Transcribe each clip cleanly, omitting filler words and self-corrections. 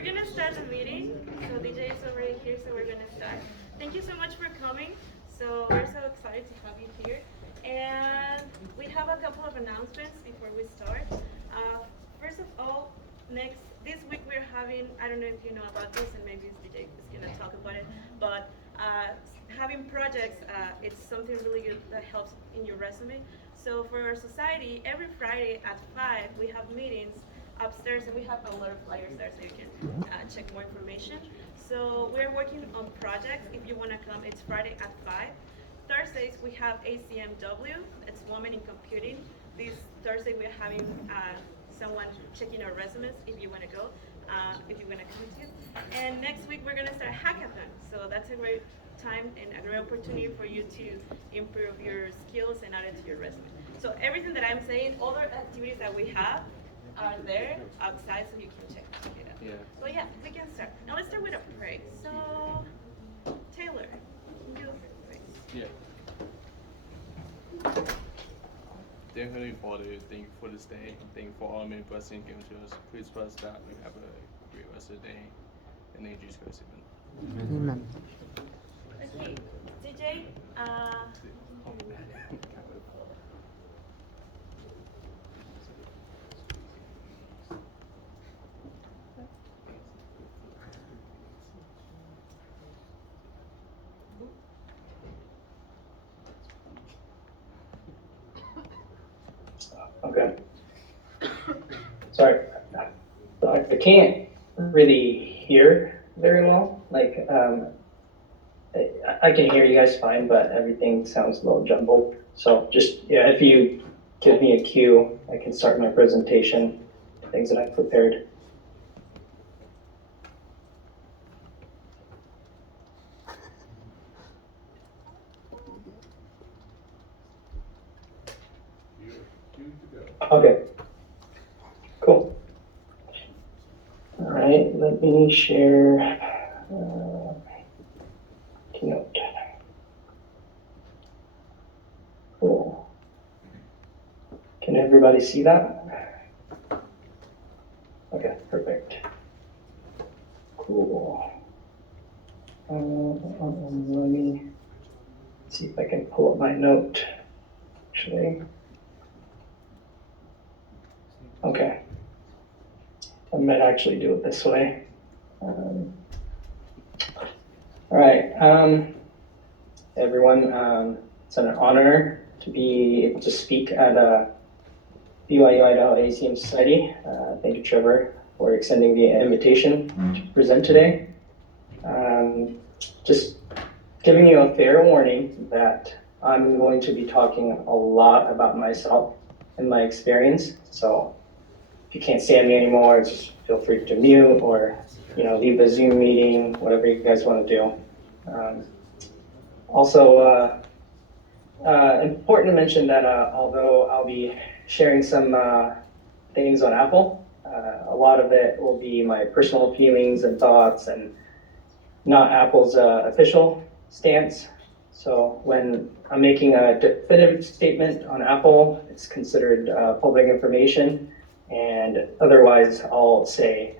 we're gonna start the meeting. So DJ is already here, so we're gonna start. Thank you so much for coming. So we're so excited to have you here. And we have a couple of announcements before we start. First of all, this week we're having, I don't know if you know about this, and maybe DJ is gonna talk about it, but having projects, it's something really good that helps in your resume. So for our society, every Friday at 5, we have meetings upstairs, and we have a lot of flyers there, so you can check more information. So we're working on projects. If you want to come, it's Friday at 5. Thursdays, we have ACMW. It's Women in Computing. This Thursday, we're having someone checking our resumes if you want to go, if you want to come to. And next week, we're going to start hackathon. So that's a great time and a great opportunity for you to improve your skills and add it to your resume. So everything that I'm saying, all the activities that we have are there outside, so you can check it out. Yeah. So yeah, we can start. Now let's start with a praise. So Taylor, can you do a praise? Yeah. Dear Heavenly Father, thank you for this day. Thank you for all many blessings given to us. Please bless that we have a great rest of the day. In the name of Jesus Christ, amen. Amen. Okay, DJ. Okay. Sorry, I can't really hear very well. Like, I can hear you guys fine, but everything sounds a little jumbled. So just, yeah, if you give me a cue, I can start my presentation, things that I've prepared. Okay, cool. All right, let me share Keynote. Cool. Can everybody see that? Okay, perfect. Cool. Let me see if I can pull up my note. Actually. Okay. I might actually do it this way. All right, everyone, it's an honor to be able to speak at BYU Idaho ACM Society. Thank you, Trevor, for extending the invitation to present today. Just giving you a fair warning that I'm going to be talking a lot about myself and my experience. So if you can't stand me anymore, just feel free to mute or leave the Zoom meeting, whatever you guys want to do. Also, important to mention that although I'll be sharing some things on Apple, a lot of it will be my personal feelings and thoughts and not Apple's official stance. So when I'm making a definitive statement on Apple, it's considered public information. And otherwise, I'll say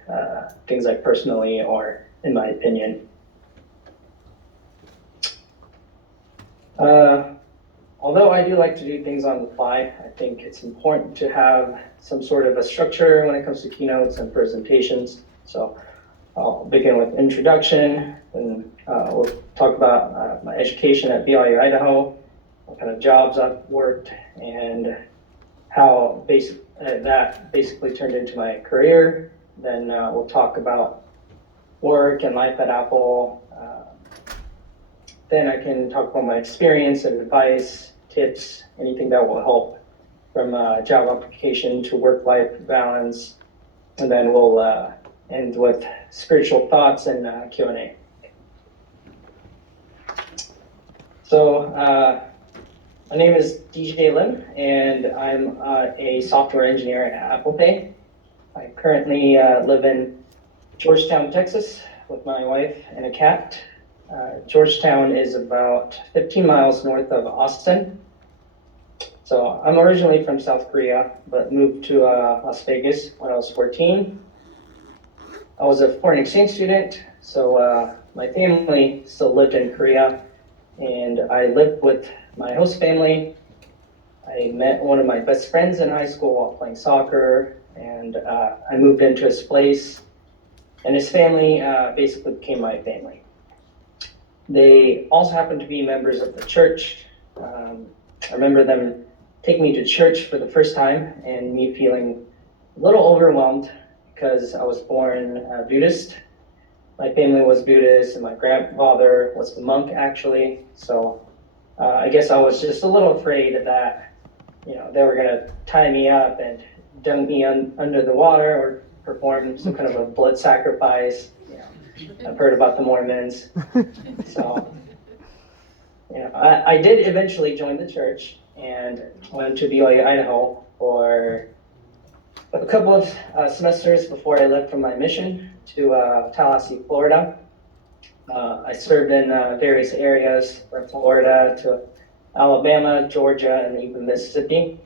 things like personally or in my opinion. Although I do like to do things on the fly, I think it's important to have some sort of a structure when it comes to keynotes and presentations. So I'll begin with introduction, and we'll talk about my education at BYU Idaho, what kind of jobs I've worked, and how that basically turned into my career. Then we'll talk about work and life at Apple. Then I can talk about my experience and advice, tips, anything that will help from job application to work-life balance. And then we'll end with spiritual thoughts and Q&A. So my name is DJ Lim, and I'm a software engineer at Apple Pay. I currently live in Georgetown, Texas, with my wife and a cat. Georgetown is about 15 miles north of Austin. So I'm originally from South Korea, but moved to Las Vegas when I was 14. I was a foreign exchange student, so my family still lived in Korea, and I lived with my host family. I met one of my best friends in high school while playing soccer, and I moved into his place, and his family basically became my family. They also happened to be members of the church. I remember them taking me to church for the first time and me feeling a little overwhelmed because I was born Buddhist. My family was Buddhist, and my grandfather was a monk, actually. So I guess I was just a little afraid that, they were gonna tie me up and dunk me under the water or perform some kind of a blood sacrifice. I've heard about the Mormons. So, I did eventually join the church and went to BYU, Idaho for a couple of semesters before I left from my mission to Tallahassee, Florida. I served in various areas from Florida to Alabama, Georgia, and even Mississippi.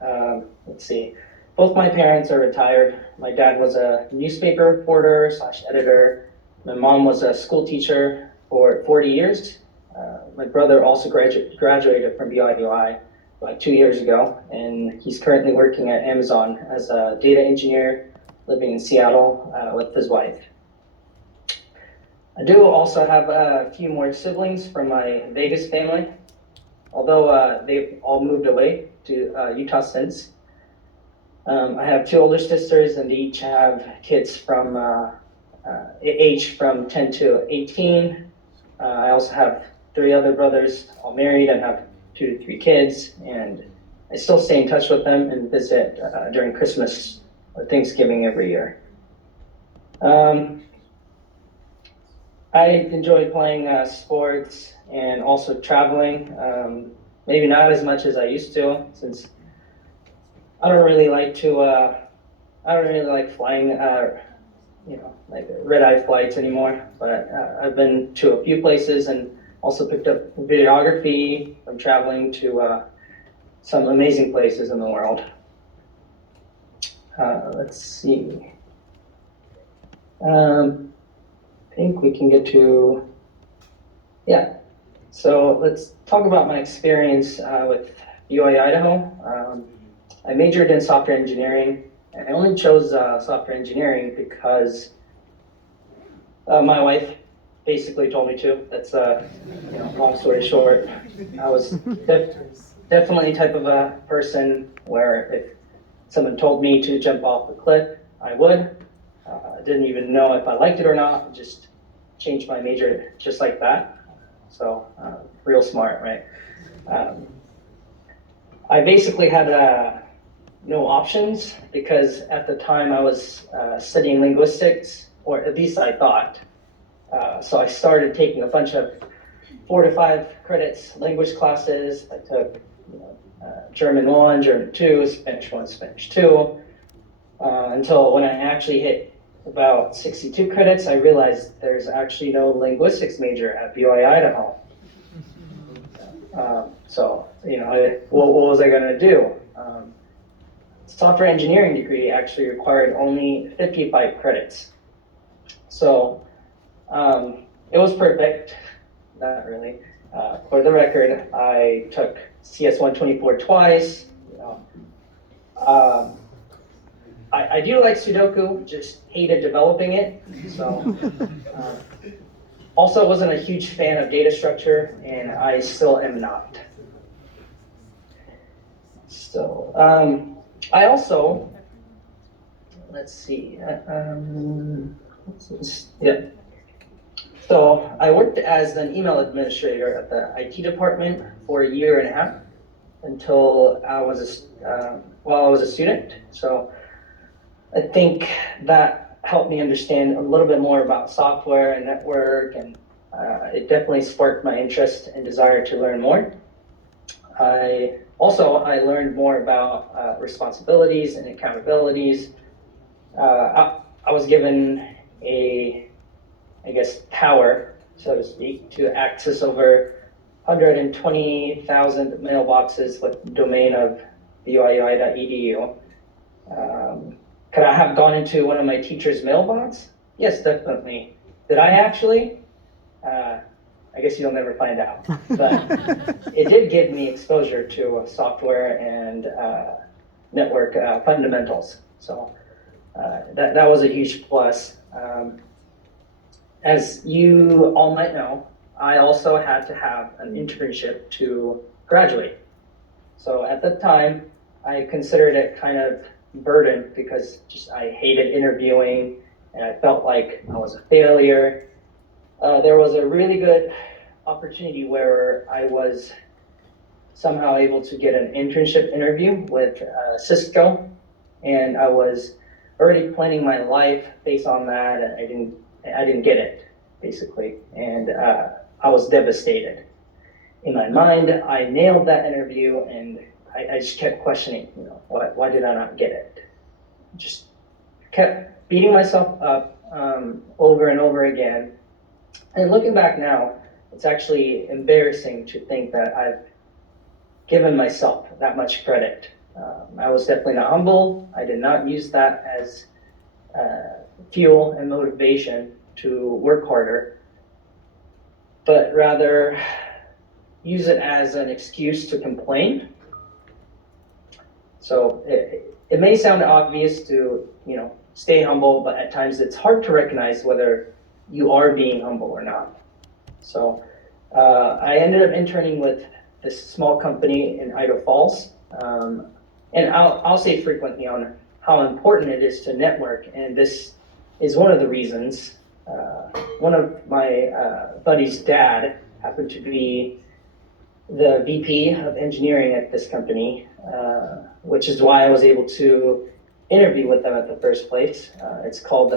Let's see. Both my parents are retired. My dad was a newspaper reporter / editor. My mom was a school teacher for 40 years. My brother also graduated from BYU like 2 years ago, and he's currently working at Amazon as a data engineer, living in Seattle with his wife. I do also have a few more siblings from my Vegas family, although they've all moved away to Utah since. I have two older sisters, and they each have kids from age from 10 to 18. I also have 3 other brothers, all married, and have 2 to 3 kids, and I still stay in touch with them and visit during Christmas or Thanksgiving every year. I enjoy playing sports and also traveling. Maybe not as much as I used to, since I don't really like flying, like red-eye flights anymore. But I've been to a few places and also picked up videography from traveling to some amazing places in the world. Let's see. I think we can get to, So let's talk about my experience with BYU Idaho. I majored in software engineering, and I only chose software engineering because my wife basically told me to. That's long story short. I was definitely the type of a person where if someone told me to jump off the cliff, I would. I didn't even know if I liked it or not. Just changed my major just like that. So real smart, right? I basically had no options because at the time I was studying linguistics, or at least I thought. So I started taking a bunch of 4 to 5 credits language classes. I took German 1, German 2, Spanish 1, Spanish 2, until when I actually hit about 62 credits, I realized there's actually no linguistics major at BYU Idaho. What was I going to do? Software engineering degree actually required only 55 credits. So it was perfect, not really. For the record, I took CS 124 twice. I do like Sudoku, just hated developing it. So also wasn't a huge fan of data structure, and I still am not. So I also, let's see, So I worked as an email administrator at the IT department for a year and a half until I was while I was a student. So I think that helped me understand a little bit more about software and network, and it definitely sparked my interest and desire to learn more. I learned more about responsibilities and accountabilities. I was given power, so to speak, to access over 120,000 mailboxes with the domain of BYUI.edu. Could I have gone into one of my teacher's mailbox? Yes, definitely. Did I actually? I guess you'll never find out. But it did give me exposure to software and network fundamentals. So that was a huge plus. As you all might know, I also had to have an internship to graduate. So at the time, I considered it kind of burden because I hated interviewing and I felt like I was a failure. There was a really good opportunity where I was somehow able to get an internship interview with Cisco, and I was already planning my life based on that, and I didn't get it, basically, and I was devastated. In my mind, I nailed that interview, and I just kept questioning, why did I not get it? Just kept beating myself up over and over again. And looking back now, it's actually embarrassing to think that I've given myself that much credit. I was definitely not humble. I did not use that as fuel and motivation to work harder, but rather use it as an excuse to complain. So it may sound obvious to stay humble, but at times it's hard to recognize whether you are being humble or not. So I ended up interning with this small company in Idaho Falls, and I'll say frequently on how important it is to network, and this is one of the reasons. One of my buddy's dad happened to be the VP of engineering at this company, which is why I was able to interview with them at the first place. It was called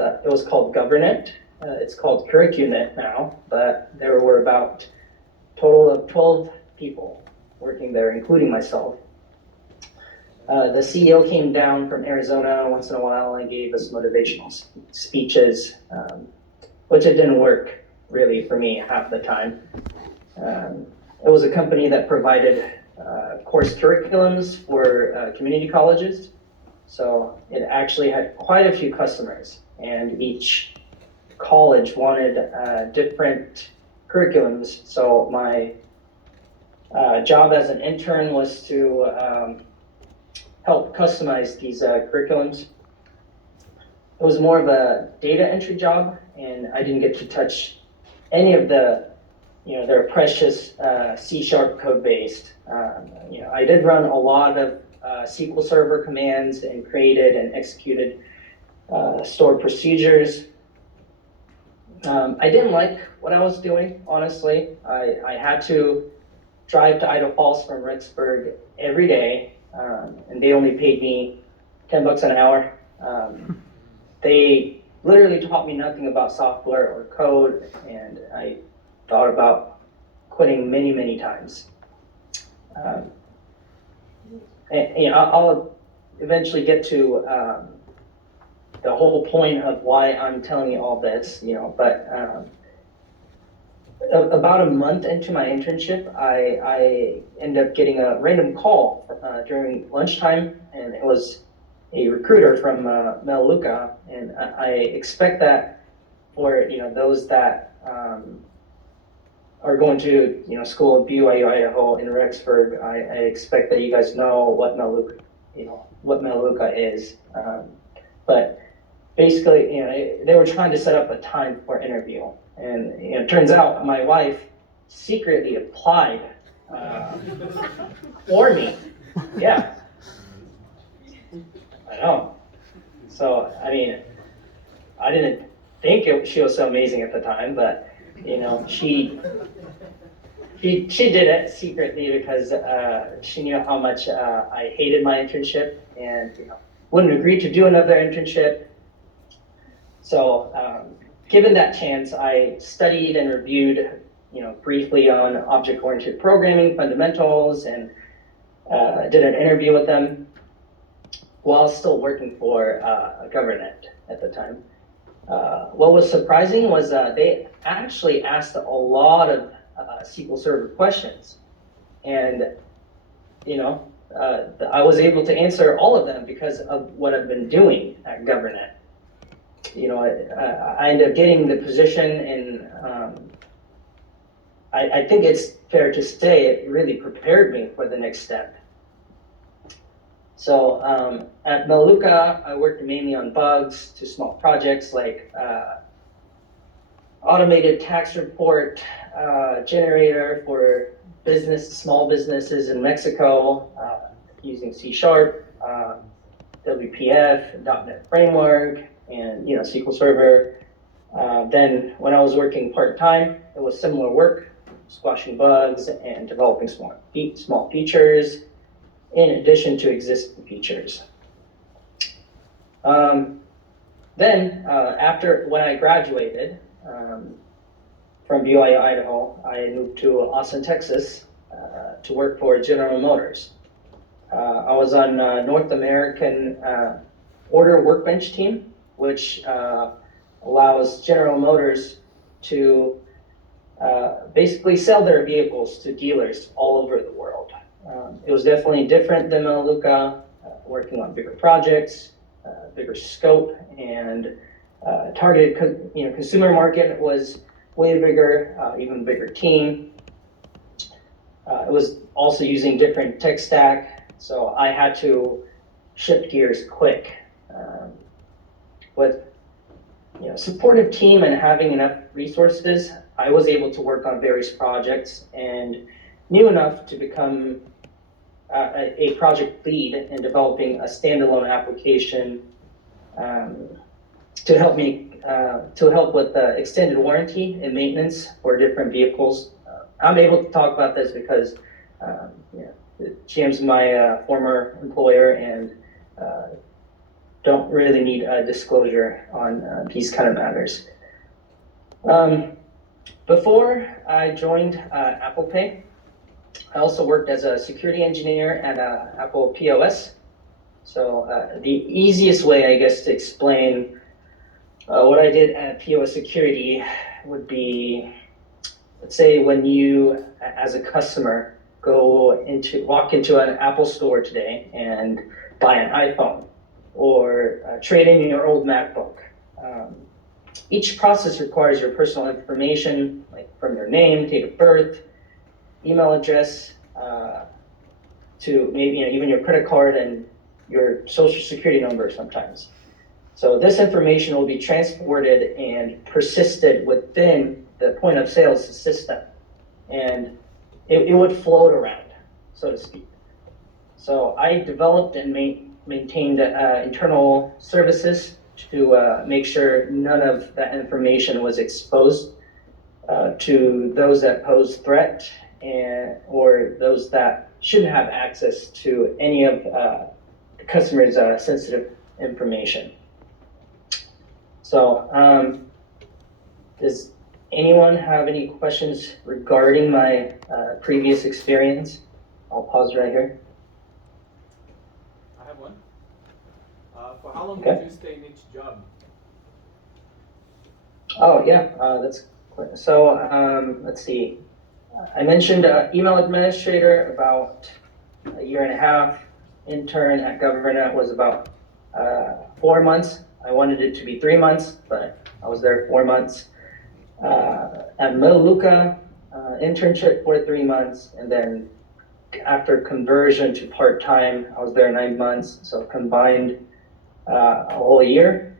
GovernNet. It's called CurricuNet now, but there were about a total of 12 people working there, including myself. The CEO came down from Arizona once in a while and gave us motivational speeches, which it didn't work really for me half the time. It was a company that provided course curriculums for community colleges. So it actually had quite a few customers, and each college wanted different curriculums. So my job as an intern was to help customize these curriculums. It was more of a data entry job, and I didn't get to touch any of their precious C# code based. I did run a lot of SQL Server commands and created and executed stored procedures. I didn't like what I was doing, honestly. I had to drive to Idaho Falls from Rexburg every day, and they only paid me $10 an hour. They literally taught me nothing about software or code, and I thought about quitting many, many times. I'll eventually get to the whole point of why I'm telling you all this, but about a month into my internship, I ended up getting a random call during lunchtime, and it was a recruiter from Melaleuca, and I expect that for those that are going to school at BYU Idaho in Rexburg, I expect that you guys know what Melaleuca is, but basically they were trying to set up a time for interview, and it turns out my wife secretly applied for me. Yeah, I know. So I didn't think she was so amazing at the time, but she did it secretly because she knew how much I hated my internship and wouldn't agree to do another internship. So given that chance, I studied and reviewed briefly on object-oriented programming fundamentals, and did an interview with them while still working for GovernNet at the time. What was surprising was they actually asked a lot of SQL Server questions, and I was able to answer all of them because of what I've been doing at GovernNet. You know, I ended up getting the position, and I think it's fair to say it really prepared me for the next step. So at Melaleuca, I worked mainly on bugs to small projects like automated tax report generator for small businesses in Mexico using C#, WPF, .NET Framework, and SQL Server. Then when I was working part-time, it was similar work, squashing bugs and developing small features in addition to existing features. Then when I graduated from BYU, Idaho, I moved to Austin, Texas to work for General Motors. I was on North American order workbench team, which allows General Motors to basically sell their vehicles to dealers all over the world. It was definitely different than Melaleuca, working on bigger projects, bigger scope, and targeted consumer market was way bigger, even bigger team. It was also using different tech stack, so I had to shift gears quick. With supportive team and having enough resources, I was able to work on various projects and knew enough to become a project lead in developing a standalone application to help with the extended warranty and maintenance for different vehicles. I'm able to talk about this because GM's my former employer, and don't really need a disclosure on these kind of matters. Before I joined Apple Pay, I also worked as a security engineer at Apple POS. So the easiest way, I guess, to explain what I did at POS security would be, let's say when you, as a customer, walk into an Apple store today and buy an iPhone or trade in your old MacBook. Each process requires your personal information, like from your name, date of birth, email address, to maybe even your credit card and your social security number sometimes. So this information will be transported and persisted within the point of sales system, and it would float around, so to speak. So I developed and maintained internal services to make sure none of that information was exposed to those that pose threat or those that shouldn't have access to any of the customer's sensitive information. So does anyone have any questions regarding my previous experience? I'll pause right here. I have one. For how long Okay. did you stay in each job? Oh yeah, that's clear. So let's see. I mentioned email administrator about a year and a half. Intern at GovernNet was about 4 months. I wanted it to be 3 months, but I was there 4 months. At Melaleuca, internship for 3 months, and then after conversion to part-time, I was there 9 months, so combined a whole year.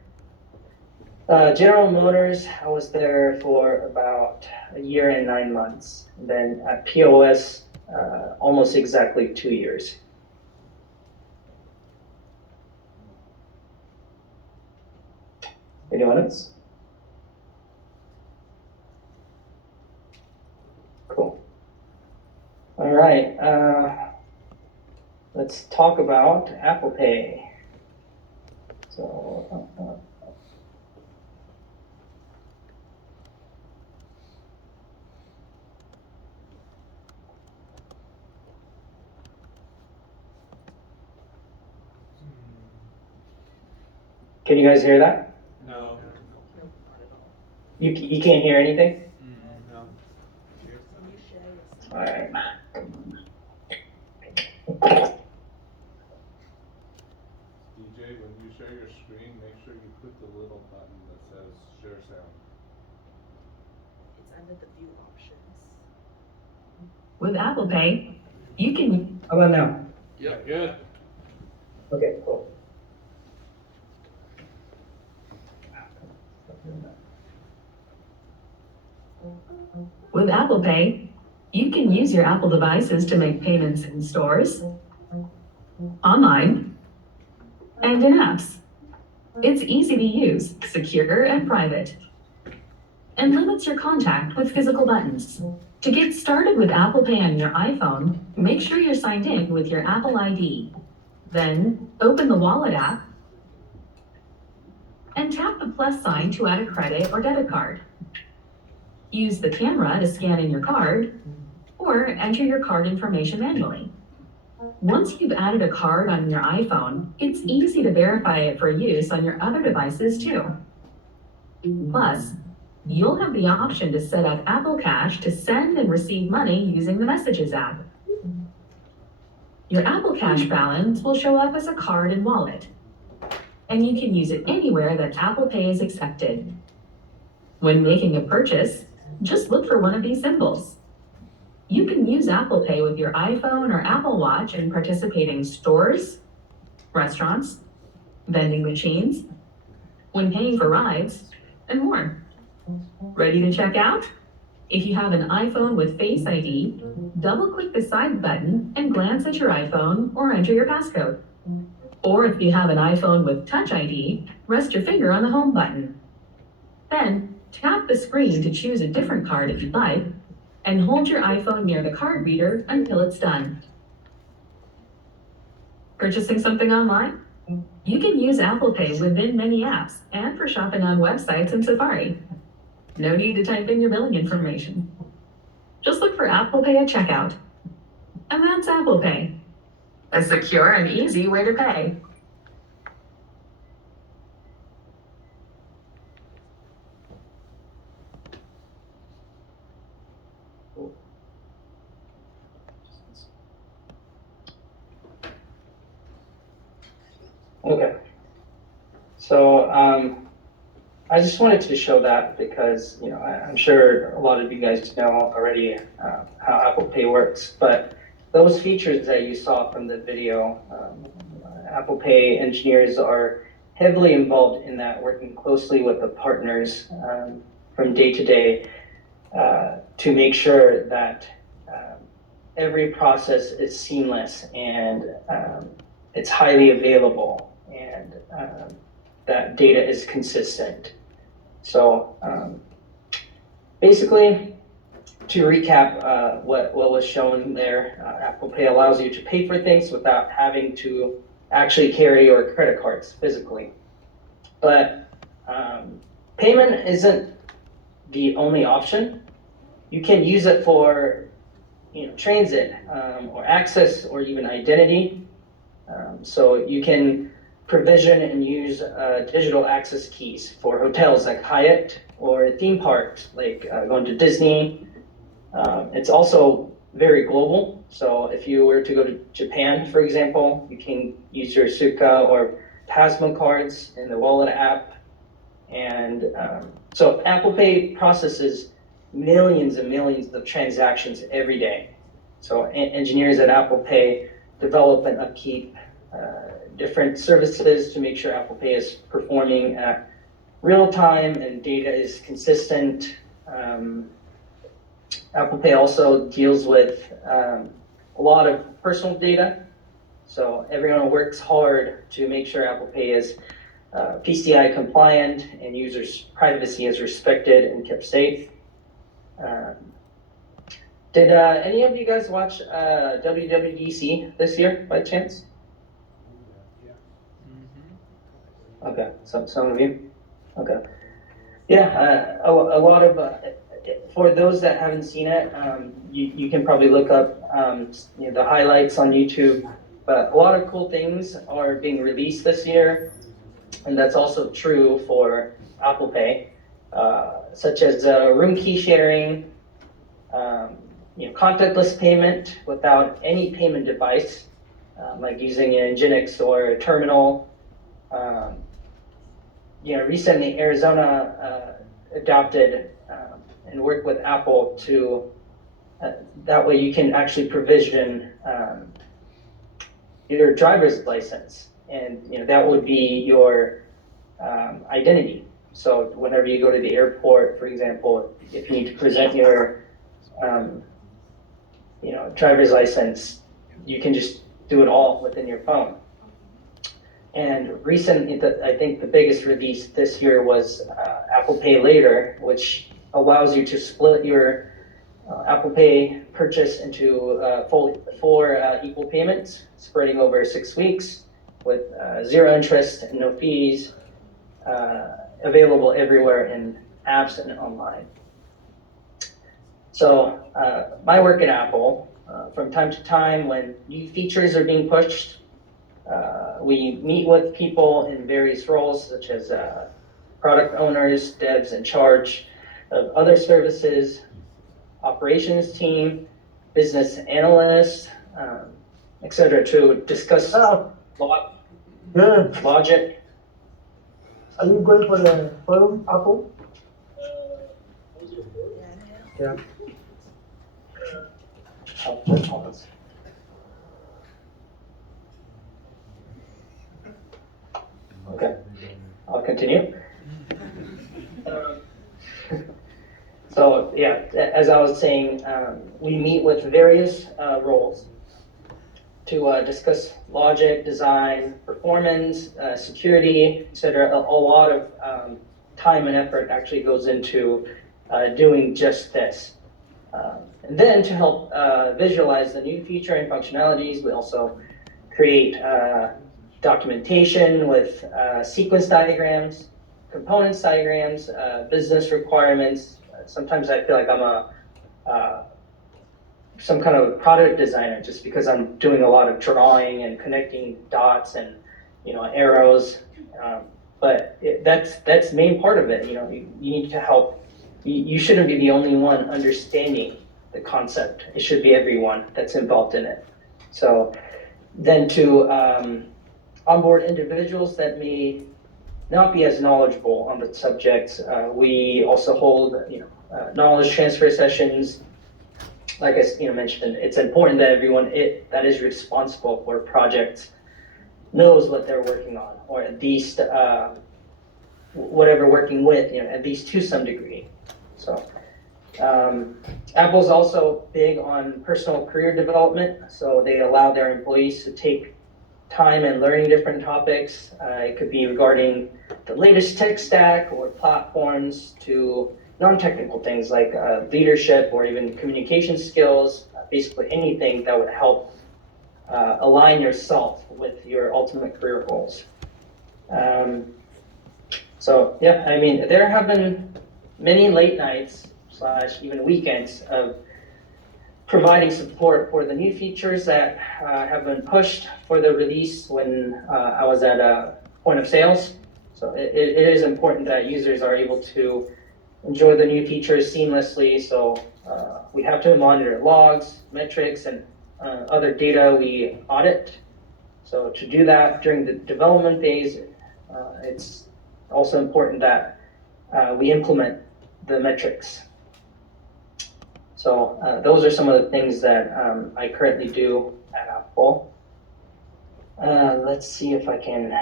General Motors, I was there for about a year and 9 months. And then at POS, almost exactly 2 years. Anyone else? Cool. All right, let's talk about Apple Pay. So, can you guys hear that? No. You can't hear anything? No. All right. share sound? It's under the view options. With Apple Pay, you can How about now? Yep. Good. Okay, cool. with Apple Pay, you can use your Apple devices to make payments in stores, online, and in apps. It's easy to use, secure, and private, and limits your contact with physical buttons. To get started with Apple Pay on your iPhone, make sure you're signed in with your Apple ID. Then, open the Wallet app and tap the plus sign to add a credit or debit card. Use the camera to scan in your card, or enter your card information manually. Once you've added a card on your iPhone, it's easy to verify it for use on your other devices too. Plus, you'll have the option to set up Apple Cash to send and receive money using the Messages app. Your Apple Cash balance will show up as a card and wallet, and you can use it anywhere that Apple Pay is accepted. When making a purchase, just look for one of these symbols. You can use Apple Pay with your iPhone or Apple Watch in participating stores, restaurants, vending machines, when paying for rides, and more. Ready to check out? If you have an iPhone with Face ID, double-click the side button and glance at your iPhone or enter your passcode. Or if you have an iPhone with Touch ID, rest your finger on the home button. Then, tap the screen to choose a different card if you'd like, and hold your iPhone near the card reader until it's done. Purchasing something online? You can use Apple Pay within many apps and for shopping on websites in Safari. No need to type in your billing information. Just look for Apple Pay at checkout. And that's Apple Pay, a secure and easy way to pay. Okay. So I just wanted to show that because I'm sure a lot of you guys know already how Apple Pay works, but those features that you saw from the video, Apple Pay engineers are heavily involved in that, working closely with the partners from day to day to make sure that every process is seamless and it's highly available and that data is consistent. So basically, to recap what was shown there, Apple Pay allows you to pay for things without having to actually carry your credit cards physically. But payment isn't the only option. You can use it for transit or access or even identity. So you can provision and use digital access keys for hotels like Hyatt or theme parks like going to Disney. It's also very global. So if you were to go to Japan, for example, you can use your Suica or Pasmo cards in the Wallet app. And so Apple Pay processes millions and millions of transactions every day. So engineers at Apple Pay develop and upkeep different services to make sure Apple Pay is performing at real time and data is consistent. Apple Pay also deals with a lot of personal data. So everyone works hard to make sure Apple Pay is PCI compliant and users' privacy is respected and kept safe. Did any of you guys watch WWDC this year by chance? Okay, some of you. Okay, yeah, a lot of for those that haven't seen it, you can probably look up the highlights on YouTube. But a lot of cool things are being released this year, and that's also true for Apple Pay, such as room key sharing, contactless payment without any payment device, like using an Nginx or a terminal. recently Arizona adopted and worked with Apple to that way you can actually provision your driver's license, and that would be your identity. So whenever you go to the airport, for example, if you need to present your driver's license, you can just do it all within your phone. And recently, I think the biggest release this year was Apple Pay Later, which allows you to split your Apple Pay purchase into four equal payments, spreading over 6 weeks with 0 interest and no fees, available everywhere in apps and online. So my work at Apple, from time to time when new features are being pushed, we meet with people in various roles such as product owners, devs in charge of other services, operations team, business analysts, etc., to discuss Good. logic. Are you going for the forum, Apple? Yeah. Pause. Okay, I'll continue. So yeah, as I was saying, we meet with various roles to discuss logic, design, performance, security, etc. A lot of time and effort actually goes into doing just this. And then to help visualize the new feature and functionalities, we also create documentation with sequence diagrams, components diagrams, business requirements. Sometimes I feel like I'm some kind of product designer just because I'm doing a lot of drawing and connecting dots and arrows. But that's the main part of it. You need to help. You shouldn't be the only one understanding the concept. It should be everyone that's involved in it. So then to onboard individuals that may not be as knowledgeable on the subject, we also hold knowledge transfer sessions. Like I mentioned, it's important that everyone that is responsible for projects knows what they're working on, or at least whatever working with, at least to some degree. So Apple's also big on personal career development, so they allow their employees to take time and learning different topics. It could be regarding the latest tech stack or platforms to non-technical things like leadership or even communication skills, basically anything that would help align yourself with your ultimate career goals. So yeah, I mean, there have been many late nights / even weekends of providing support for the new features that have been pushed for the release when I was at a point of sales. So it is important that users are able to enjoy the new features seamlessly. So we have to monitor logs, metrics, and other data we audit. So to do that during the development phase, it's also important that we implement the metrics. So those are some of the things that I currently do at Apple. Let's see if I can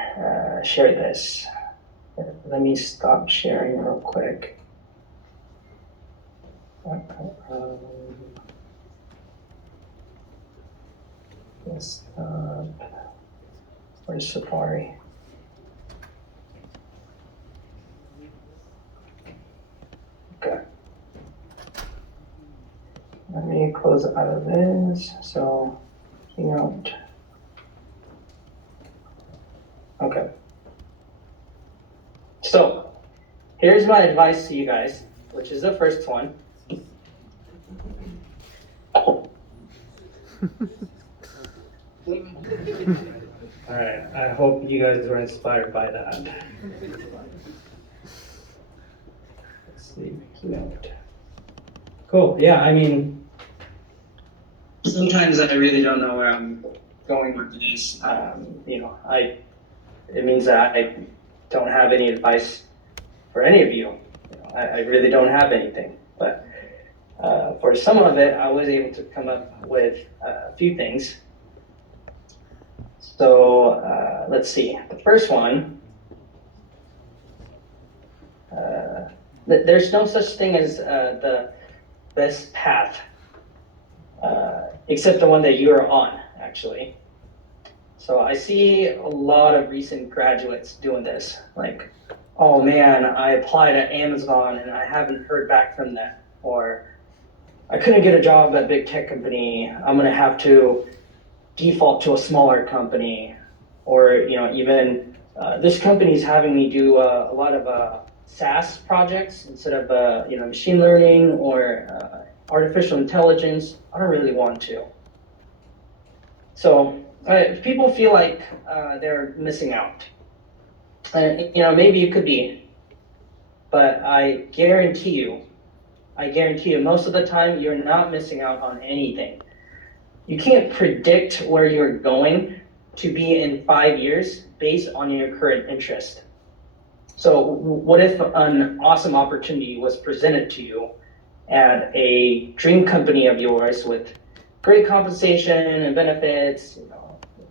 share this. Let me stop sharing real quick. Where's Safari? Okay. Let me close out of this. So, Keynote. Okay. So, here's my advice to you guys, which is the first one. All right, I hope you guys were inspired by that. Let's see, Keynote. Cool, yeah, I mean, sometimes I really don't know where I'm going with this. It means that I don't have any advice for any of you. I really don't have anything, but for some of it, I was able to come up with a few things. So let's see. The first one, there's no such thing as the best path, except the one that you're on, actually. So I see a lot of recent graduates doing this, like, oh man, I applied at Amazon and I haven't heard back from them, or I couldn't get a job at a big tech company, I'm gonna have to default to a smaller company, or even this company's having me do a lot of SaaS projects instead of machine learning or artificial intelligence. I don't really want to. So people feel like they're missing out. And maybe you could be, but I guarantee you, most of the time you're not missing out on anything. You can't predict where you're going to be in 5 years based on your current interest. So what if an awesome opportunity was presented to you at a dream company of yours with great compensation and benefits,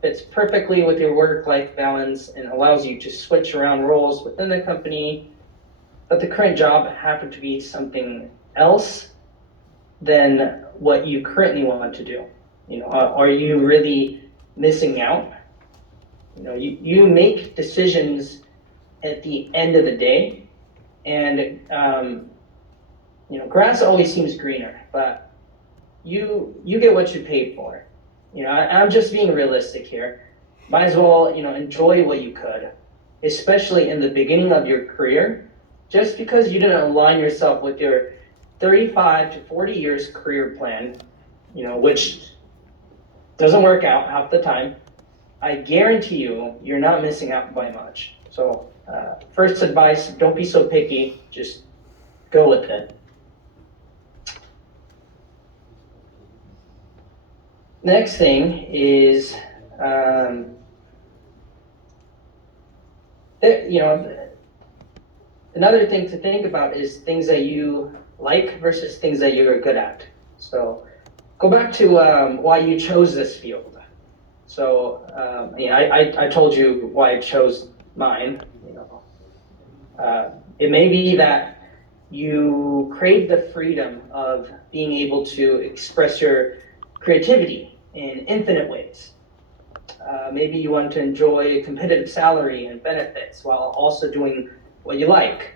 fits perfectly with your work-life balance and allows you to switch around roles within the company, but the current job happened to be something else than what you currently want to do? Are you really missing out? You make decisions at the end of the day, and grass always seems greener, but you get what you pay for. I'm just being realistic here. Might as well enjoy what you could, especially in the beginning of your career. Just because you didn't align yourself with your 35 to 40 years career plan, which doesn't work out half the time, I guarantee you're not missing out by much. So first advice, don't be so picky, just go with it. Next thing is, another thing to think about is things that you like versus things that you're good at. So go back to why you chose this field. So I told you why I chose mine. It may be that you crave the freedom of being able to express your creativity in infinite ways. Maybe you want to enjoy a competitive salary and benefits while also doing what you like.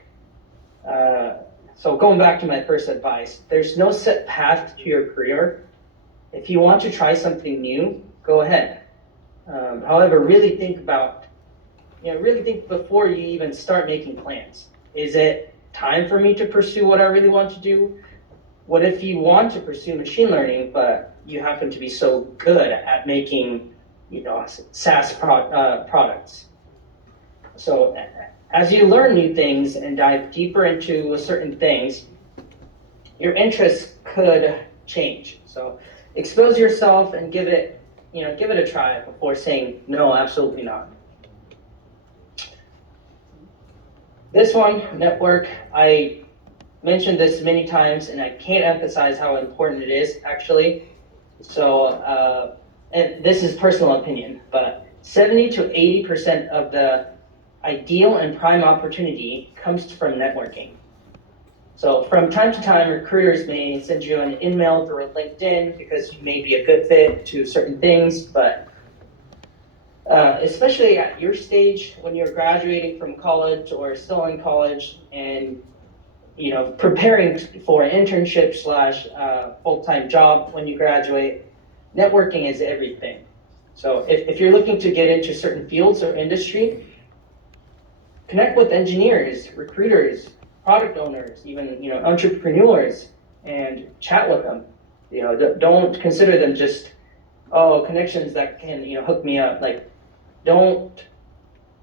So going back to my first advice, there's no set path to your career. If you want to try something new, go ahead. However, really think before you even start making plans. Is it time for me to pursue what I really want to do? What if you want to pursue machine learning, but you happen to be so good at making, SaaS products? So as you learn new things and dive deeper into certain things, your interests could change. So expose yourself and give it a try before saying, no, absolutely not. This one, network, I mentioned this many times and I can't emphasize how important it is, actually. So, and this is personal opinion, but 70 to 80% of the ideal and prime opportunity comes from networking. So from time to time, recruiters may send you an email through LinkedIn because you may be a good fit to certain things, but especially at your stage when you're graduating from college or still in college and preparing for an internship / full-time job when you graduate, networking is everything. So if you're looking to get into certain fields or industry, connect with engineers, recruiters, product owners, even entrepreneurs, and chat with them. Don't consider them just connections that can hook me up. Like, don't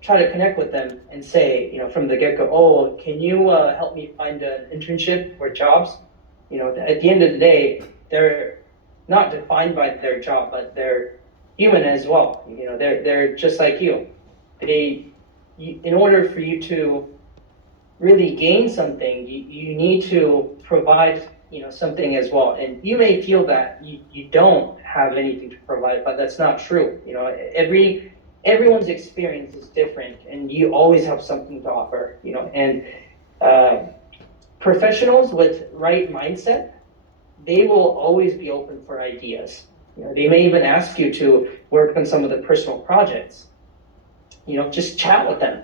try to connect with them and say from the get-go, can you help me find an internship or jobs? At the end of the day, they're not defined by their job, but they're human as well. They're just like you. They in order for you to really gain something, you need to provide, something as well. And you may feel that you don't have anything to provide, but that's not true. Everyone's experience is different, and you always have something to offer. And professionals with right mindset, they will always be open for ideas. They may even ask you to work on some of the personal projects. Just chat with them.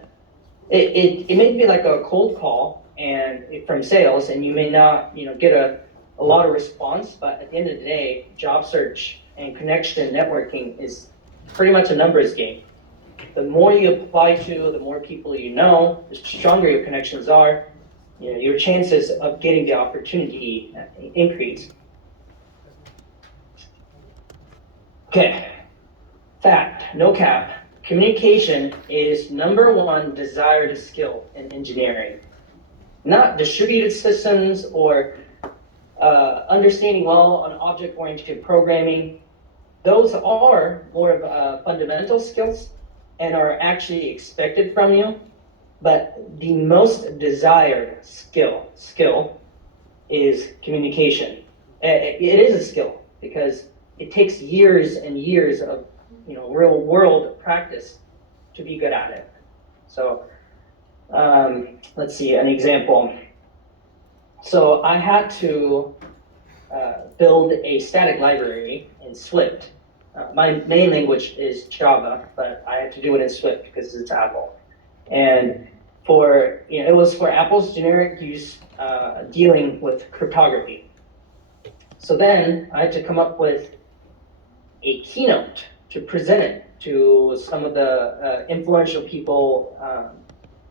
It may be like a cold call and from sales, and you may not, get a lot of response, but at the end of the day, job search and connection networking is pretty much a numbers game. The more you apply to, the more people you know, the stronger your connections are, your chances of getting the opportunity increase. Okay, fact, no cap. Communication is #1 desired skill in engineering. Not distributed systems or understanding well on object-oriented programming. Those are more of fundamental skills and are actually expected from you. But the most desired skill is communication. It is a skill because it takes years and years of real world practice to be good at it. So let's see an example. So I had to build a static library in Swift. My main language is Java, but I had to do it in Swift because it's Apple. And it was for Apple's generic use dealing with cryptography. So then I had to come up with a keynote to present it to some of the influential people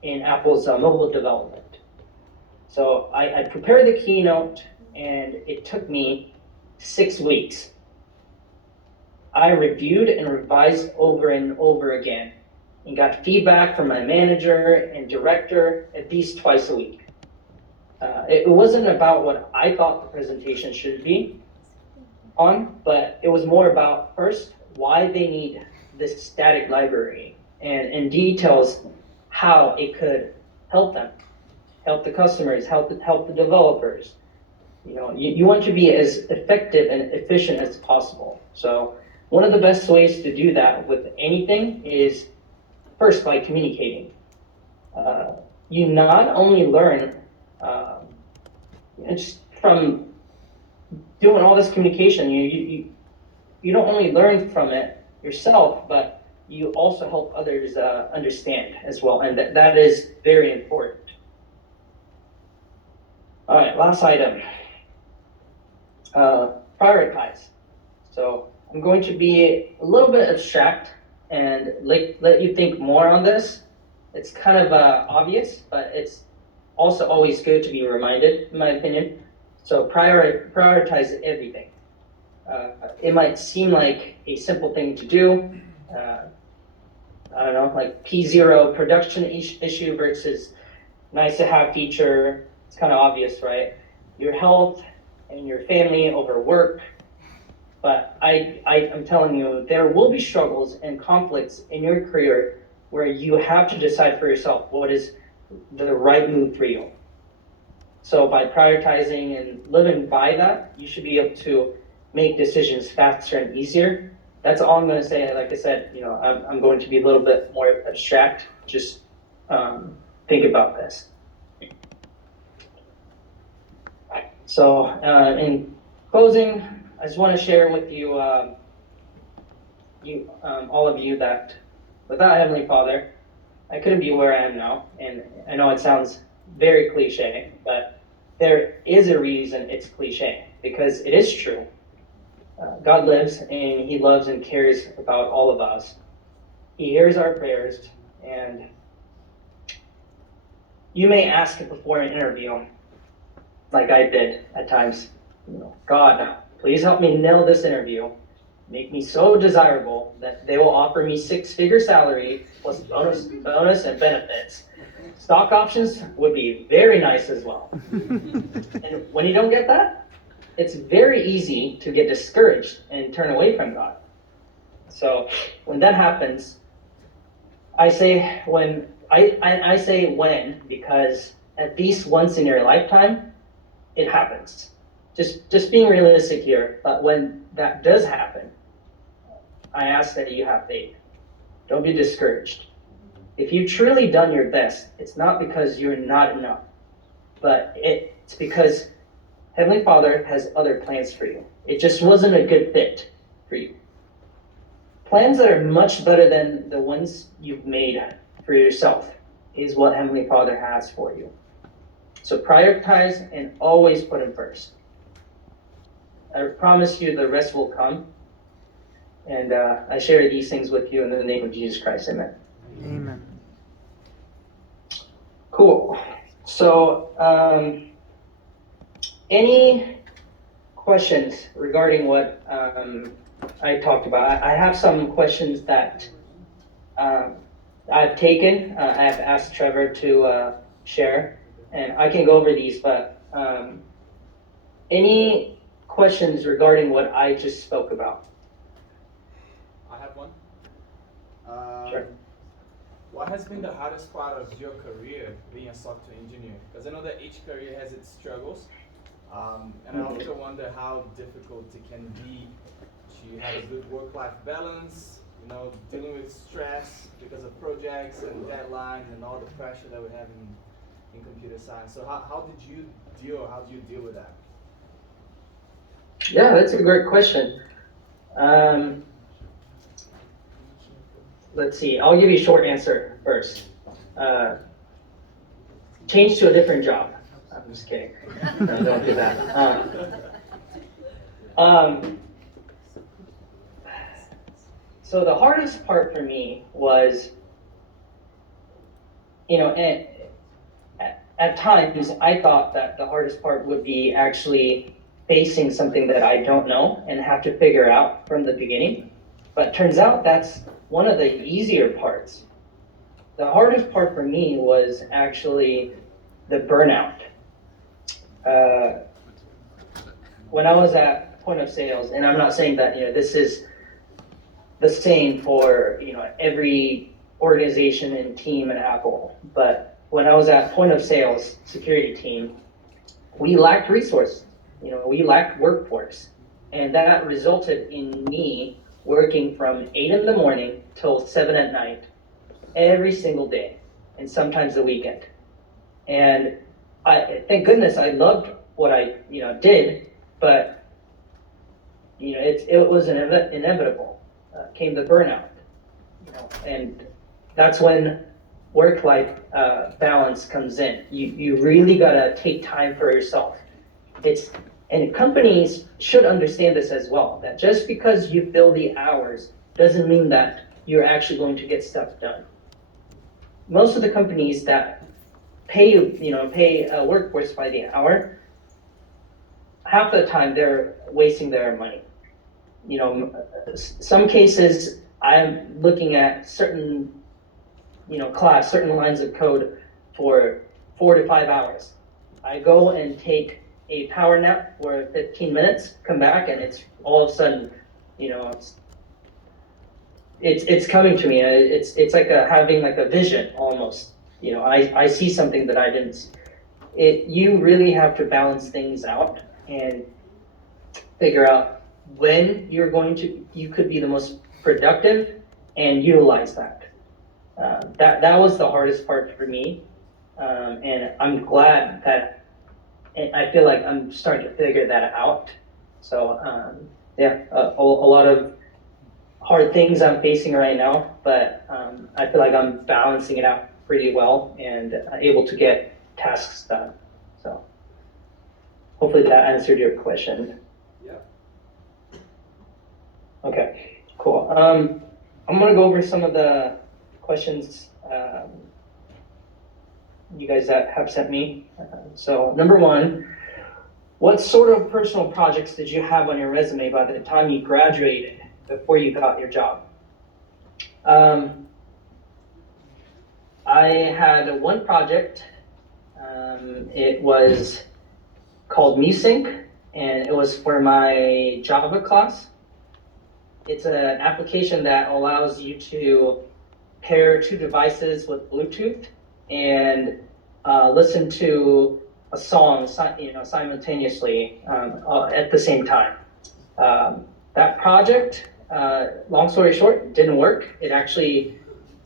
in Apple's mobile development. So I prepared the keynote, and it took me 6 weeks. I reviewed and revised over and over again and got feedback from my manager and director at least twice a week. It wasn't about what I thought the presentation should be on, but it was more about, first, why they need this static library and details how it could help them, help the customers, help the developers. You want to be as effective and efficient as possible. So one of the best ways to do that with anything is first by communicating. You not only learn just from doing all this communication, you don't only learn from it yourself, but you also help others understand as well, and that is very important. All right, last item. Prioritize. So I'm going to be a little bit abstract and let you think more on this. It's kind of obvious, but it's also always good to be reminded, in my opinion. So prioritize everything. It might seem like a simple thing to do. I don't know, like P0 production issue versus nice to have feature. It's kind of obvious, right? Your health and your family over work. But I'm telling you, there will be struggles and conflicts in your career where you have to decide for yourself what is the right move for you. So by prioritizing and living by that, you should be able to make decisions faster and easier. That's all I'm going to say. Like I said, I'm going to be a little bit more abstract. Just think about this. So in closing, I just want to share with you, all of you, that without Heavenly Father, I couldn't be where I am now. And I know it sounds very cliche, but there is a reason it's cliche, because it is true. God lives, and He loves and cares about all of us. He hears our prayers, and you may ask it before an interview, like I did at times. God, please help me nail this interview. Make me so desirable that they will offer me 6-figure salary plus bonus and benefits. Stock options would be very nice as well. And when you don't get that, it's very easy to get discouraged and turn away from God. So when that happens, I say, when I say when because at least once in your lifetime, it happens. Just being realistic here, but when that does happen, I ask that you have faith. Don't be discouraged. If you've truly done your best, it's not because you're not enough, but it's because Heavenly Father has other plans for you. It just wasn't a good fit for you. Plans that are much better than the ones you've made for yourself is what Heavenly Father has for you. So prioritize and always put Him first. I promise you the rest will come. And I share these things with you in the name of Jesus Christ. Amen. Amen. Cool. So, any questions regarding what I talked about? I have some questions that I've taken. I have asked Trevor to share, and I can go over these, but any questions regarding what I just spoke about? I have one. Sure. What has been the hardest part of your career being a software engineer? Because I know that each career has its struggles. And I often wonder how difficult it can be to have a good work-life balance, dealing with stress because of projects and deadlines and all the pressure that we have in computer science. So how do you deal with that? Yeah, that's a great question. Let's see, I'll give you a short answer first. Change to a different job. I'm just kidding. No, don't do that. So the hardest part for me was, at times I thought that the hardest part would be actually facing something that I don't know and have to figure out from the beginning. But turns out that's one of the easier parts. The hardest part for me was actually the burnout. When I was at point of sales, and I'm not saying that this is the same for every organization and team at Apple, but when I was at point of sales security team, we lacked resources. We lacked workforce, and that resulted in me working from 8 in the morning till 7 at night every single day, and sometimes the weekend. And thank goodness I loved what I did, but it was inevitable. Came the burnout, and that's when work-life balance comes in. You really gotta take time for yourself. And companies should understand this as well, that just because you fill the hours doesn't mean that you're actually going to get stuff done. Most of the companies that pay a workforce by the hour, half the time they're wasting their money. Some cases I'm looking at certain certain lines of code for 4 to 5 hours. I go and take a power nap for 15 minutes, come back, and it's all of a sudden, it's coming to me. It's like having like a vision almost. I see something that I didn't see. You really have to balance things out and figure out when you could be the most productive and utilize that. That was the hardest part for me, and I'm glad that I feel like I'm starting to figure that out. So a lot of hard things I'm facing right now, but I feel like I'm balancing it out pretty well and able to get tasks done. So hopefully that answered your question. Yeah. Okay, cool. I'm gonna go over some of the questions you guys that have sent me. So number one, what sort of personal projects did you have on your resume by the time you graduated before you got your job? I had one project. It was called MuSync, and it was for my Java class. It's an application that allows you to pair two devices with Bluetooth and listen to a song, simultaneously at the same time. That project, long story short, didn't work. It actually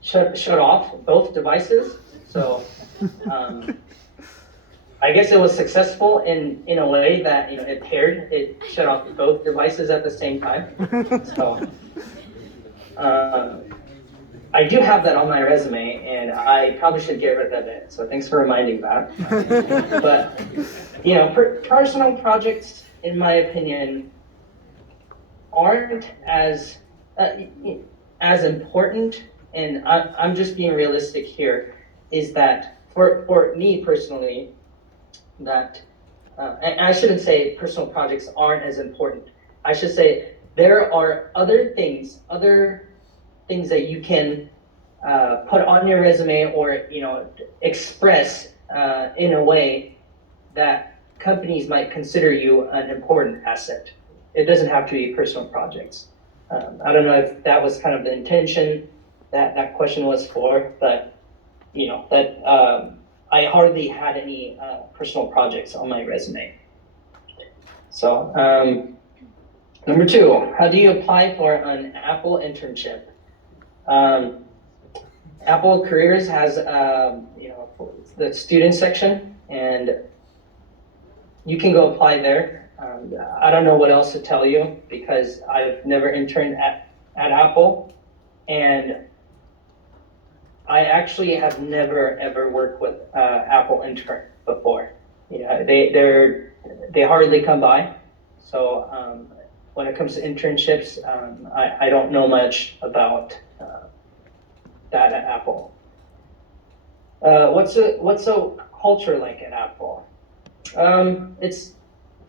shut off both devices. So I guess it was successful in a way that it shut off both devices at the same time. So I do have that on my resume, and I probably should get rid of it. So thanks for reminding that. But personal projects, in my opinion, aren't as important. And I'm just being realistic here. Is that for me personally, that and I shouldn't say personal projects aren't as important. I should say there are other things that you can put on your resume or express in a way that companies might consider you an important asset. It doesn't have to be personal projects. I don't know if that was kind of the intention that question was for, but I hardly had any personal projects on my resume. So number 2, how do you apply for an Apple internship? Apple Careers has the student section, and you can go apply there. I don't know what else to tell you because I've never interned at Apple, and I actually have never ever worked with Apple intern before. They hardly come by. So when it comes to internships, I don't know much about that at Apple. What's the culture like at Apple? It's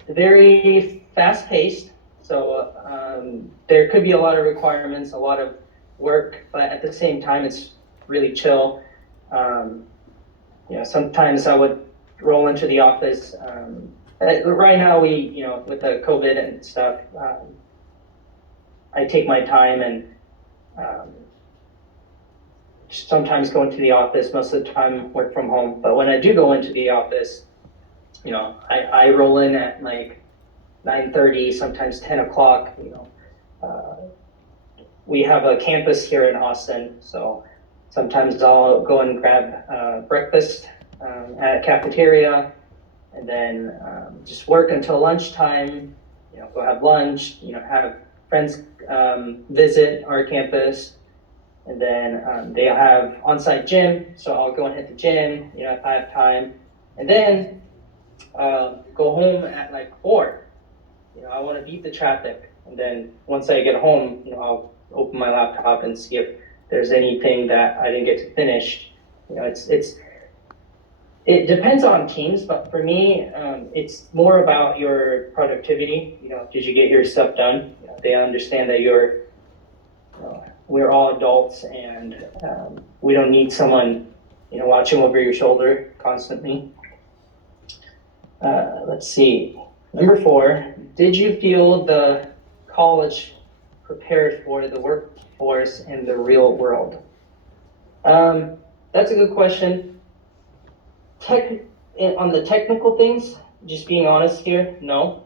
very fast-paced, so there could be a lot of requirements, a lot of work, but at the same time, it's really chill. Sometimes I would roll into the office. Right now, with the COVID and stuff, I take my time and sometimes go into the office. Most of the time, work from home. But when I do go into the office, I roll in at like 9:30, sometimes 10 o'clock. We have a campus here in Austin, so sometimes I'll go and grab breakfast at a cafeteria, and then just work until lunchtime. Go have lunch. Have friends visit our campus, and then they'll have on-site gym. So I'll go and hit the gym, if I have time, and then go home at like 4. I want to beat the traffic, and then once I get home, I'll open my laptop and see if there's anything that I didn't get to finish. It depends on teams, but for me, it's more about your productivity. Did you get your stuff done? They understand that we're all adults, and we don't need someone, watching over your shoulder constantly. Let's see. Number 4, did you feel the college prepared for the workforce in the real world? That's a good question. On the technical things, just being honest here, no.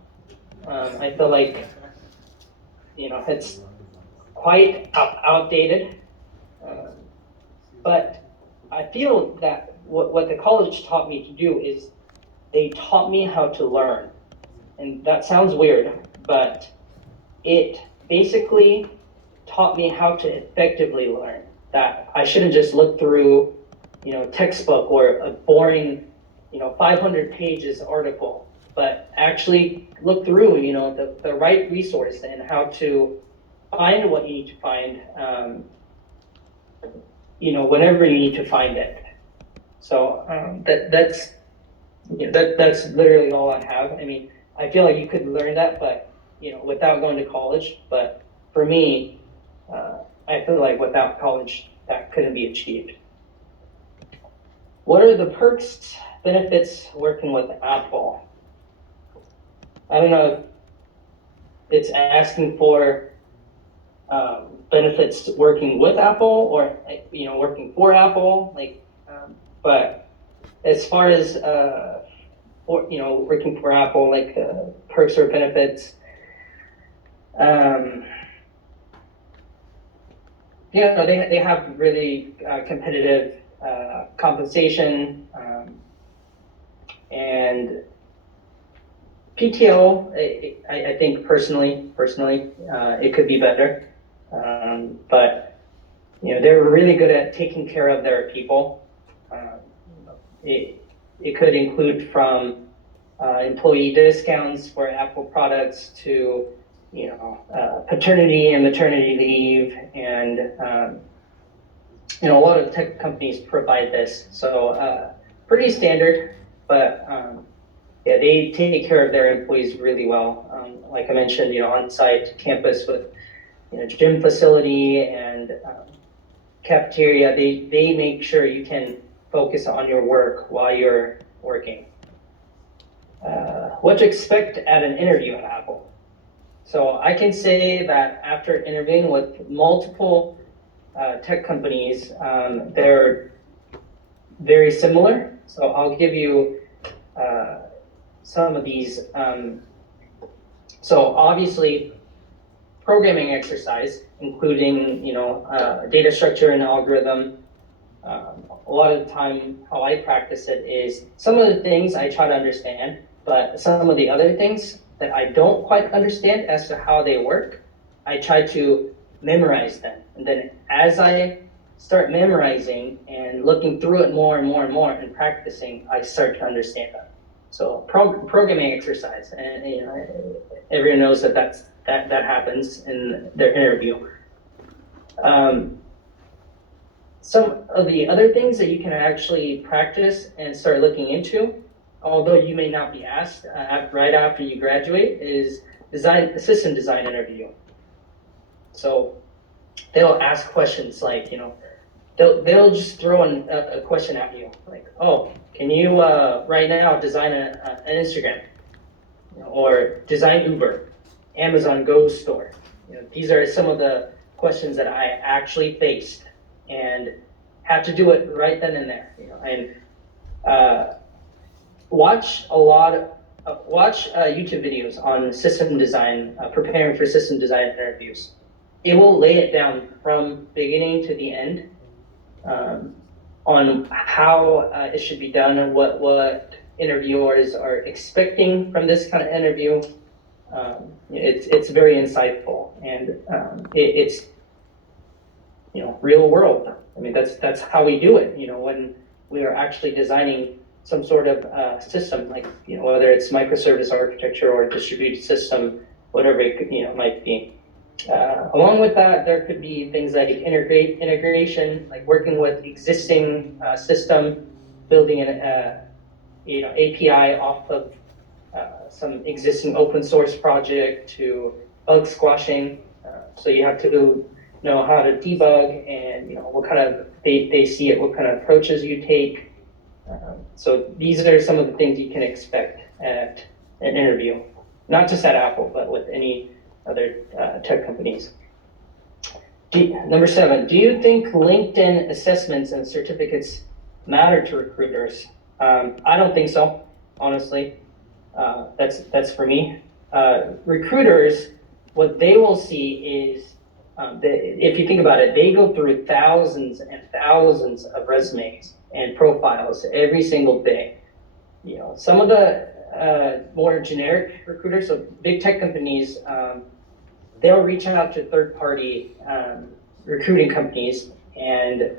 I feel like, it's quite outdated. But I feel that what the college taught me to do is they taught me how to learn. And that sounds weird, but it basically taught me how to effectively learn. That I shouldn't just look through, textbook or a boring, 500 pages article, but actually look through, the right resource and how to find what you need to find, whenever you need to find it. So that's literally all I have. I mean, I feel like you could learn that, but without going to college. But for me, I feel like without college, that couldn't be achieved. What are the perks, benefits working with Apple? I don't know if it's asking for benefits to working with Apple or working for Apple. But as far as working for Apple, perks or benefits, they have really competitive compensation, and PTO. I think personally, it could be better, but they're really good at taking care of their people. It could include from employee discounts for Apple products to paternity and maternity leave, and a lot of tech companies provide this. So pretty standard, but yeah, they take care of their employees really well. Like I mentioned, on-site campus with gym facility and cafeteria. They make sure you can focus on your work while you're working. What to expect at an interview at Apple? So I can say that after interviewing with multiple tech companies, they're very similar. So I'll give you some of these. So obviously, programming exercise, including data structure and algorithm. A lot of the time, how I practice it is some of the things I try to understand, but some of the other things that I don't quite understand as to how they work, I try to memorize them. And then as I start memorizing and looking through it more and more and more and practicing, I start to understand them. So programming exercise, and everyone knows that happens in their interview. Some of the other things that you can actually practice and start looking into, although you may not be asked right after you graduate, is system design interview. So they'll ask questions like, they'll just throw in a question at you, like, oh, can you right now design an Instagram, or design Uber, Amazon Go store? These are some of the questions that I actually faced and had to do it right then and there. And watch YouTube videos on system design, preparing for system design interviews. It will lay it down from beginning to the end on how it should be done and what interviewers are expecting from this kind of interview. It's very insightful, and it's real world. I mean, that's how we do it. When we are actually designing some sort of system, like whether it's microservice architecture or distributed system, whatever it might be. Along with that, there could be things like integration, like working with existing system, building an API off of some existing open source project, to bug squashing. So you have to know how to debug, and what kind of they see it, what kind of approaches you take. So these are some of the things you can expect at an interview, not just at Apple, but with any other tech companies. Number 7, do you think LinkedIn assessments and certificates matter to recruiters? I don't think so, honestly. That's for me. Recruiters, what they will see is, if you think about it, they go through thousands and thousands of resumes and profiles every single day. Some of the more generic recruiters, so big tech companies, they'll reach out to third-party recruiting companies and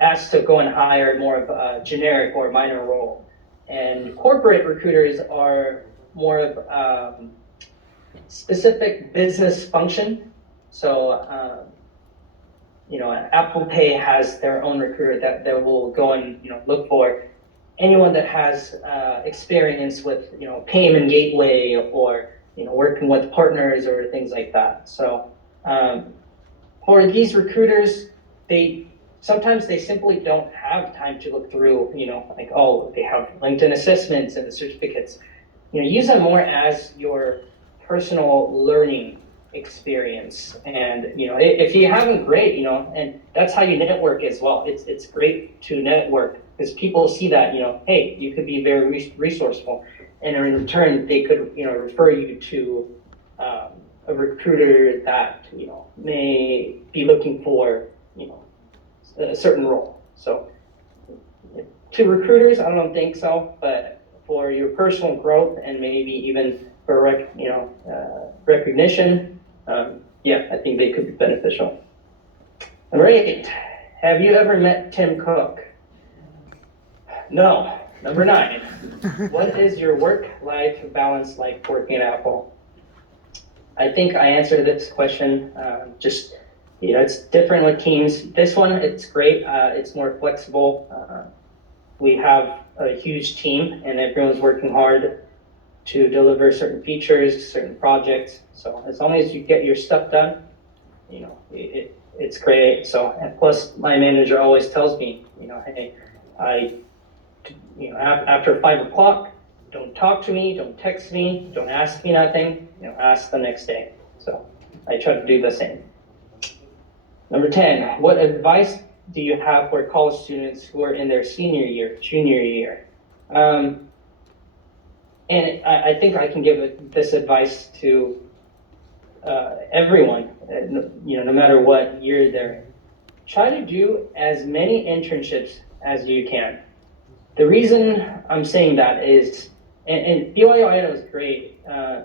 ask to go and hire more of a generic or minor role. And corporate recruiters are more of specific business function. So Apple Pay has their own recruiter that will go and look for anyone that has experience with payment gateway, or working with partners or things like that. So for these recruiters, sometimes they simply don't have time to look through, like, oh, they have LinkedIn assessments and the certificates. Use them more as your personal learning experience. And if you haven't, great, and that's how you network as well. It's great to network because people see that, hey, you could be very resourceful, and in return they could refer you to a recruiter that may be looking for a certain role. So to recruiters, I don't think so, but for your personal growth and maybe even for recognition, yeah, I think they could be beneficial. All right, have you ever met Tim Cook? No. Number 9, what is your work-life balance like working at Apple? I think I answered this question. Just, it's different with teams. This one, it's great. It's more flexible. We have a huge team and everyone's working hard to deliver certain features, certain projects. So as long as you get your stuff done, it's great. So, and plus my manager always tells me, hey, after 5 o'clock, don't talk to me, don't text me, don't ask me nothing, ask the next day. So I try to do the same. Number 10, what advice do you have for college students who are in their senior year, junior year? And I think I can give this advice to everyone, no matter what year they're in. Try to do as many internships as you can. The reason I'm saying that is, and BYU Idaho is great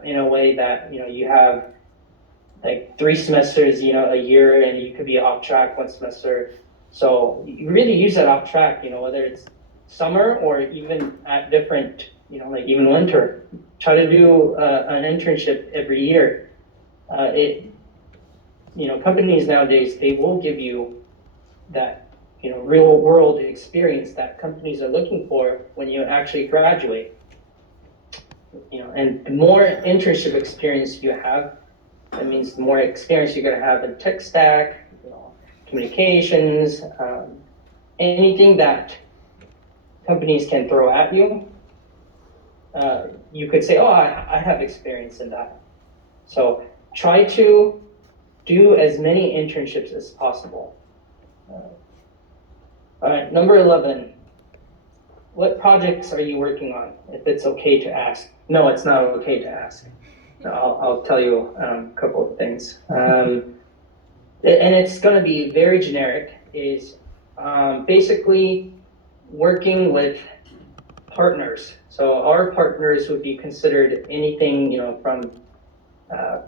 in a way that you have like 3 semesters, a year, and you could be off track 1 semester. So you really use that off track, whether it's summer or even at different, like even winter. Try to do an internship every year. Companies nowadays, they will give you that, real world experience that companies are looking for when you actually graduate. And the more internship experience you have, that means the more experience you're going to have in tech stack, communications, anything that companies can throw at you. You could say, oh, I have experience in that. So try to do as many internships as possible. All right, number 11. What projects are you working on? If it's okay to ask. No, it's not okay to ask. I'll tell you a couple of things. And it's going to be very generic, is basically working with partners. So our partners would be considered anything, from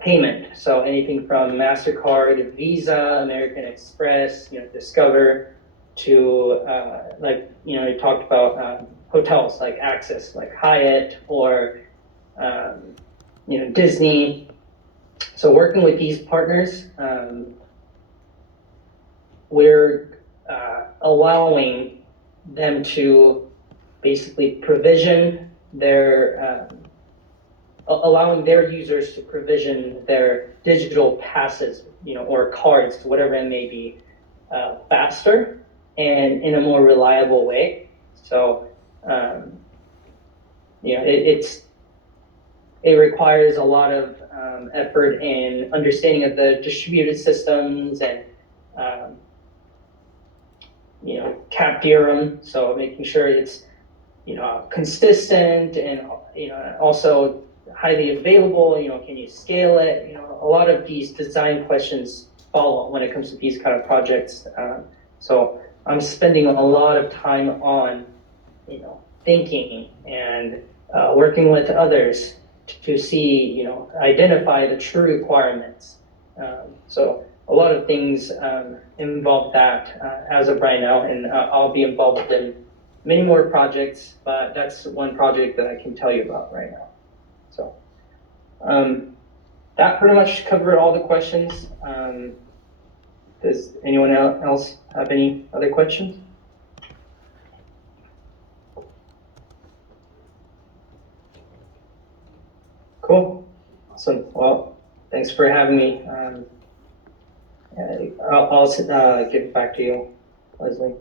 payment. So anything from MasterCard, Visa, American Express, Discover, to we talked about hotels like Access, like Hyatt, or Disney. So working with these partners, we're allowing them to basically provision their, allowing their users to provision their digital passes, or cards, whatever it may be, faster and in a more reliable way. So, it requires a lot of effort in understanding of the distributed systems and cap theorem. So making sure it's consistent and also highly available. Can you scale it? A lot of these design questions follow when it comes to these kind of projects. So I'm spending a lot of time on thinking and working with others to see, identify the true requirements. So a lot of things involve that as of right now, and I'll be involved in many more projects, but that's one project that I can tell you about right now. So that pretty much covered all the questions. Does anyone else have any other questions? Cool. Awesome. Well, thanks for having me. I'll give it back to you, Leslie.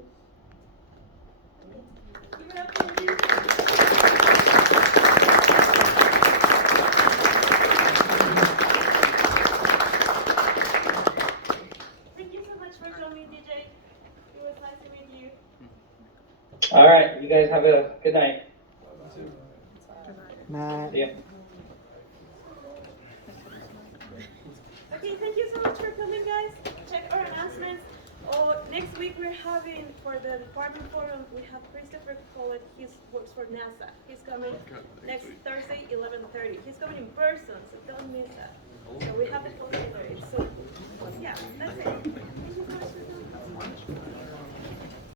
Bye. Yeah. Okay, thank you so much for coming, guys. Check our announcements. Oh, next week we're having, for the department forum, we have Christopher Collett. He works for NASA. He's coming next Thursday, 11:30. He's coming in person, so don't miss that. So we have the poster there. So, yeah, that's it.